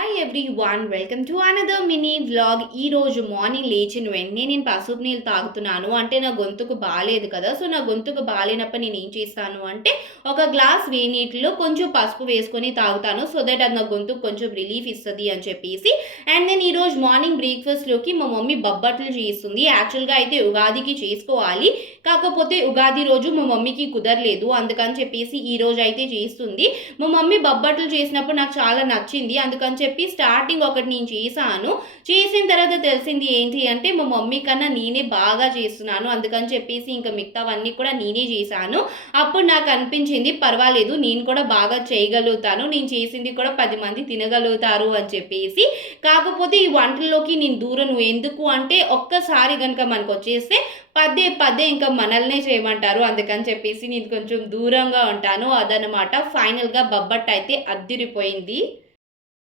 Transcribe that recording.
Hi everyone, welcome to another mini vlog. ఈ రోజు morning లేచిన వెంటనే నేను పసుపు నీళ్ళు తాగుతున్నాను. అంటే నా గొంతుకు బాలేదు కదా! సో, నా గొంతుకు బాలేనప్పుడు నేనేం చేస్తాను అంటే, ఒక గ్లాస్ వేడి నీటిలో కొంచెం పసుపు వేసుకొని తాగుతాను. సో దట్ అది నా గొంతుకు కొంచెం రిలీఫ్ ఇస్తది అని చెప్పేసి. అండ్ నేను ఈరోజు మార్నింగ్ బ్రేక్‌ఫాస్ట్‌లోకి మా మమ్మీ బొబ్బట్లు చేస్తుంది. యాక్చువల్‌గా అయితే ఉగాదికి చేసుకోవాలి. కాకపోతే ఉగాది రోజు మా మమ్మీకి కుదరలేదు. అందుకని చెప్పేసి ఈరోజు అయితే చేస్తుంది. మా మమ్మీ బొబ్బట్లు చేసినప్పుడు నాకు చాలా నచ్చింది. అందుకని చెప్పి స్టార్టింగ్ ఒకటి నేను చేశాను. చేసిన తర్వాత తెలిసింది ఏంటి అంటే మా మమ్మీ కన్నా నేనే బాగా చేస్తున్నాను. అందుకని చెప్పేసి ఇంకా మిగతావన్నీ కూడా నేనే చేశాను. అప్పుడు నాకు అనిపించింది పర్వాలేదు, నేను కూడా బాగా చేయగలుగుతాను. నేను చేసింది కూడా 10 మంది తినగలుగుతారు అని చెప్పేసి. కాకపోతే ఈ వంటల్లోకి నేను దూరను. ఎందుకు అంటే ఒక్కసారి గనుక మనకొచ్చేస్తే పదే పదే ఇంకా మనల్నే చేయమంటారు. అందుకని చెప్పేసి నేను కొంచెం దూరంగా ఉంటాను. అదనమాట. ఫైనల్‌గా బొబ్బట్టయితే అద్దిరిపోయింది.